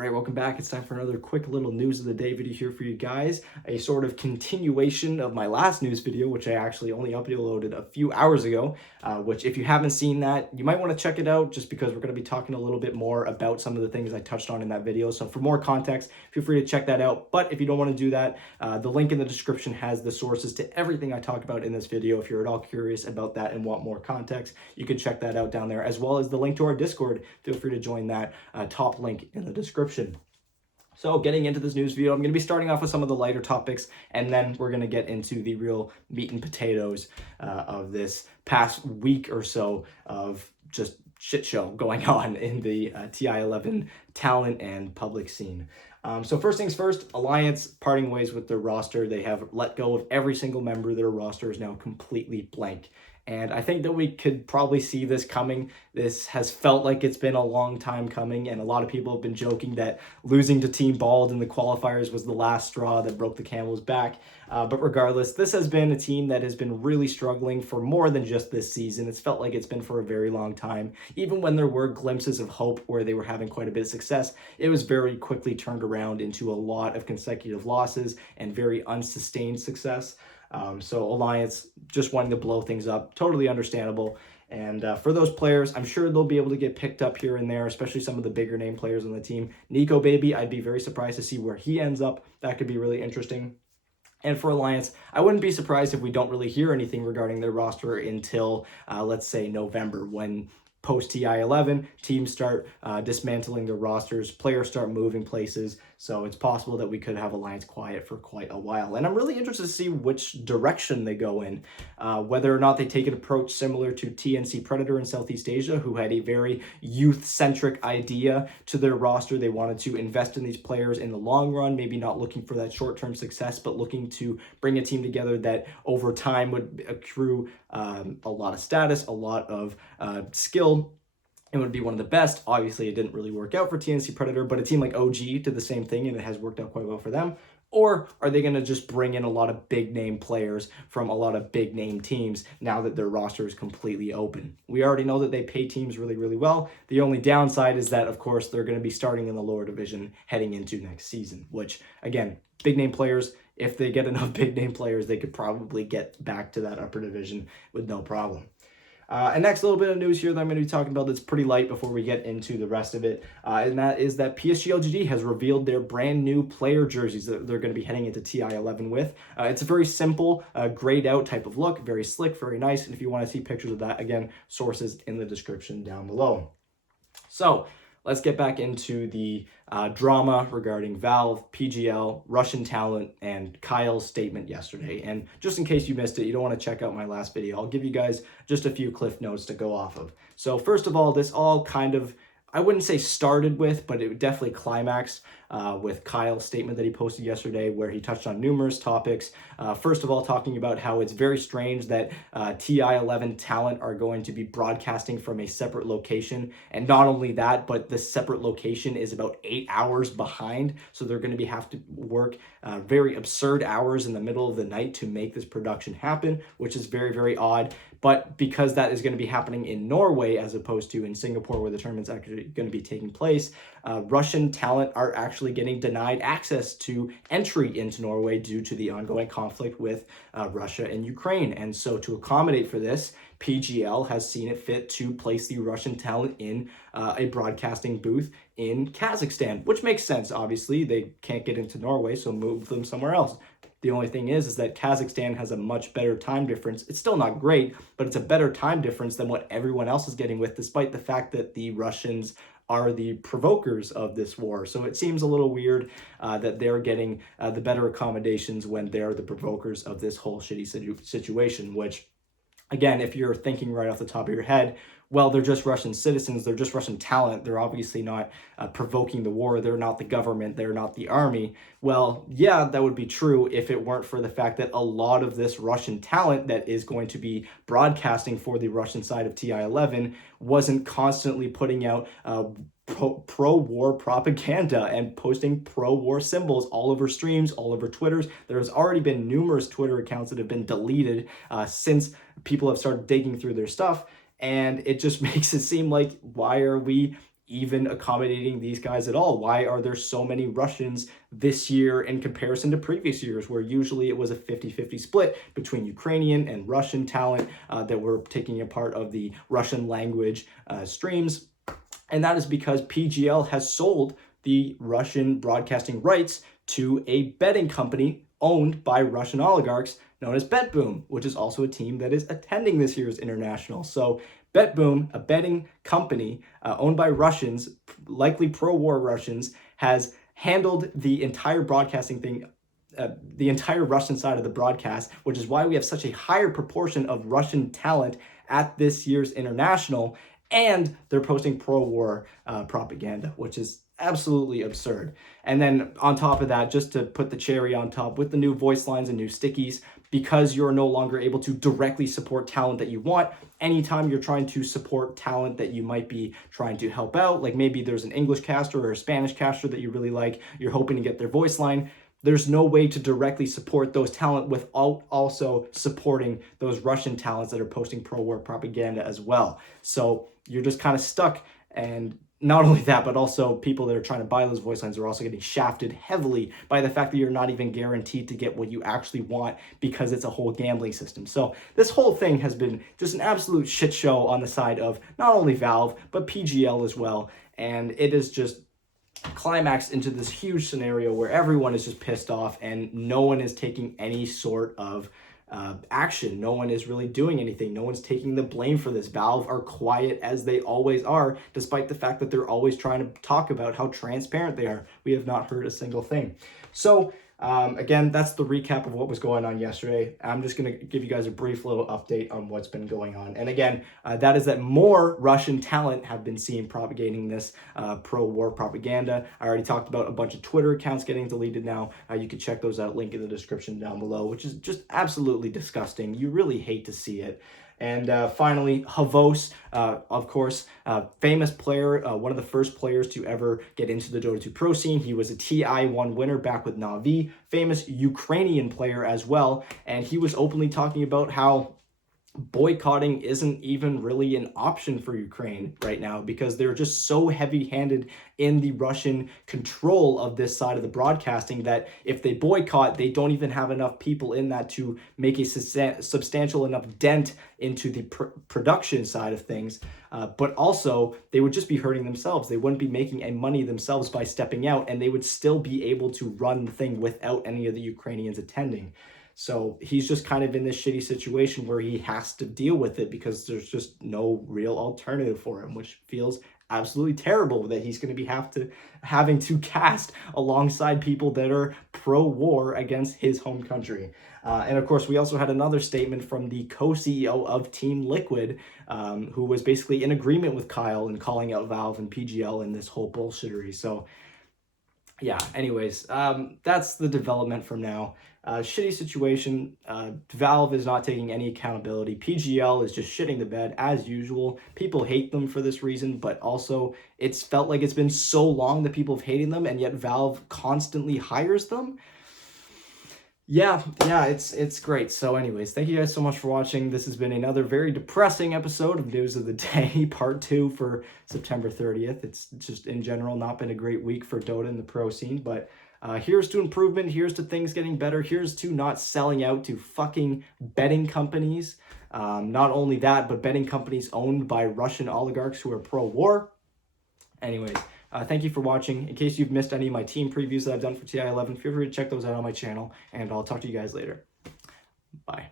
All right, welcome back. It's time for another quick little news of the day video here for you guys. A sort of continuation of my last news video, which I actually only uploaded a few hours ago, which if you haven't seen that, you might want to check it out just because we're going to be talking a little bit more about some of the things I touched on in that video. So for more context, feel free to check that out. But if you don't want to do that, the link in the description has the sources to everything I talk about in this video. If you're at all curious about that and want more context, you can check that out down there, as well as the link to our Discord. Feel free to join that, top link in the description. So getting into this news video, I'm going to be starting off with some of the lighter topics, and then we're going to get into the real meat and potatoes of this past week or so of just shit show going on in the TI11 talent and public scene. So first things first, Alliance parting ways with their roster. They have let go of every single member. Their roster is now completely blank. And I think that we could probably see this coming. This has felt like it's been a long time coming, and a lot of people have been joking that losing to Team Bald in the qualifiers was the last straw that broke the camel's back. But regardless, this has been a team that has been really struggling for more than just this season. It's felt like it's been for a very long time. Even when there were glimpses of hope where they were having quite a bit of success, it was very quickly turned around into a lot of consecutive losses and very unsustained success. So Alliance just wanting to blow things up, totally understandable. And for those players, I'm sure they'll be able to get picked up here and there, especially some of the bigger name players on the team. Nico Baby, I'd be very surprised to see where he ends up. That could be really interesting. And for Alliance, I wouldn't be surprised if we don't really hear anything regarding their roster until, let's say, November, when post TI11, teams start dismantling their rosters, players start moving places. So it's possible that we could have Alliance quiet for quite a while. And I'm really interested to see which direction they go in, whether or not they take an approach similar to TNC Predator in Southeast Asia, who had a very youth-centric idea to their roster. They wanted to invest in these players in the long run, maybe not looking for that short-term success, but looking to bring a team together that over time would accrue a lot of status, a lot of skill. It would be one of the best. Obviously, it didn't really work out for TNC Predator, but a team like OG did the same thing, and it has worked out quite well for them. Or are they going to just bring in a lot of big name players from a lot of big name teams now that their roster is completely open? We already know that they pay teams really, really well. The only downside is that, of course, they're going to be starting in the lower division heading into next season, which, again, big name players, if they get enough big name players, they could probably get back to that upper division with no problem. And next little bit of news here that I'm going to be talking about that's pretty light before we get into the rest of it, and that is that PSG.LGD has revealed their brand new player jerseys that they're going to be heading into TI11 with. It's a very simple, grayed out type of look, very slick, very nice, and if you want to see pictures of that, again, sources in the description down below. So let's get back into the drama regarding Valve, PGL, Russian talent, and Kyle's statement yesterday. And just in case you missed it, you don't want to check out my last video, I'll give you guys just a few cliff notes to go off of. So first of all, this all kind of, I wouldn't say started with, but it definitely climaxed with Kyle's statement that he posted yesterday, where he touched on numerous topics. First of all, talking about how it's very strange that TI11 talent are going to be broadcasting from a separate location. And not only that, but the separate location is about 8 hours behind. So they're going to have to work very absurd hours in the middle of the night to make this production happen, which is very, very odd. But because that is going to be happening in Norway as opposed to in Singapore, where the tournament's actually going to be taking place, Russian talent are actually getting denied access to entry into Norway due to the ongoing conflict with Russia and Ukraine. And so to accommodate for this, PGL has seen it fit to place the Russian talent in a broadcasting booth in Kazakhstan, which makes sense. Obviously, they can't get into Norway, so move them somewhere else. The only thing is that Kazakhstan has a much better time difference. It's still not great, but it's a better time difference than what everyone else is getting with, despite the fact that the Russians are the provokers of this war. So it seems a little weird that they're getting the better accommodations when they're the provokers of this whole shitty situation, which, again, if you're thinking right off the top of your head, well, they're just Russian citizens, they're just Russian talent, they're obviously not provoking the war, they're not the government, they're not the army. Well, yeah, that would be true if it weren't for the fact that a lot of this Russian talent that is going to be broadcasting for the Russian side of TI11 wasn't constantly putting out pro-war propaganda and posting pro-war symbols all over streams, all over Twitters. There's already been numerous Twitter accounts that have been deleted since people have started digging through their stuff. And it just makes it seem like, why are we even accommodating these guys at all? Why are there so many Russians this year in comparison to previous years, where usually it was a 50-50 split between Ukrainian and Russian talent that were taking a part of the Russian language streams? And that is because PGL has sold the Russian broadcasting rights to a betting company owned by Russian oligarchs known as BetBoom, which is also a team that is attending this year's international. So BetBoom, a betting company owned by Russians, likely pro-war Russians, has handled the entire broadcasting thing, the entire Russian side of the broadcast, which is why we have such a higher proportion of Russian talent at this year's international, and they're posting pro-war propaganda, which is absolutely absurd. And then on top of that, just to put the cherry on top, with the new voice lines and new stickies, because you're no longer able to directly support talent that you want, anytime you're trying to support talent that you might be trying to help out, like maybe there's an English caster or a Spanish caster that you really like, you're hoping to get their voice line, there's no way to directly support those talent without also supporting those Russian talents that are posting pro-war propaganda as well. So you're just kind of stuck. And not only that, but also people that are trying to buy those voice lines are also getting shafted heavily by the fact that you're not even guaranteed to get what you actually want, because it's a whole gambling system. So this whole thing has been just an absolute shit show on the side of not only Valve, but PGL as well. And it is just climaxed into this huge scenario where everyone is just pissed off and no one is taking any sort of action. No one is really doing anything. No one's taking the blame for this. Valve are quiet as they always are, despite the fact that they're always trying to talk about how transparent they are. We have not heard a single thing. So again, that's the recap of what was going on yesterday. I'm just going to give you guys a brief little update on what's been going on. And again, that is that more Russian talent have been seen propagating this pro-war propaganda. I already talked about a bunch of Twitter accounts getting deleted now. You can check those out, link in the description down below, which is just absolutely disgusting. You really hate to see it. And finally, Havos, of course, famous player, one of the first players to ever get into the Dota 2 Pro scene. He was a TI1 winner back with Na'Vi, famous Ukrainian player as well. And he was openly talking about how boycotting isn't even really an option for Ukraine right now, because they're just so heavy-handed in the Russian control of this side of the broadcasting that if they boycott, they don't even have enough people in that to make a substantial enough dent into the production side of things. But also, they would just be hurting themselves. They wouldn't be making any money themselves by stepping out, and they would still be able to run the thing without any of the Ukrainians attending. So he's just kind of in this shitty situation where he has to deal with it because there's just no real alternative for him, which feels absolutely terrible that he's going to be having to cast alongside people that are pro-war against his home country. And of course, we also had another statement from the co-CEO of Team Liquid, who was basically in agreement with Kyle and calling out Valve and PGL and this whole bullshittery. So yeah, anyways, that's the development from now. Shitty situation. Valve is not taking any accountability. PGL is just shitting the bed as usual. People hate them for this reason, but also it's felt like it's been so long that people have hated them, and yet Valve constantly hires them. Yeah, it's great. So anyways, thank you guys so much for watching. This has been another very depressing episode of News of the Day, part 2 for September 30th. It's just, in general, not been a great week for Dota in the pro scene, but here's to improvement, here's to things getting better, here's to not selling out to fucking betting companies. Not only that, but betting companies owned by Russian oligarchs who are pro-war. Anyways, thank you for watching. In case you've missed any of my team previews that I've done for TI11, feel free to check those out on my channel, and I'll talk to you guys later. Bye.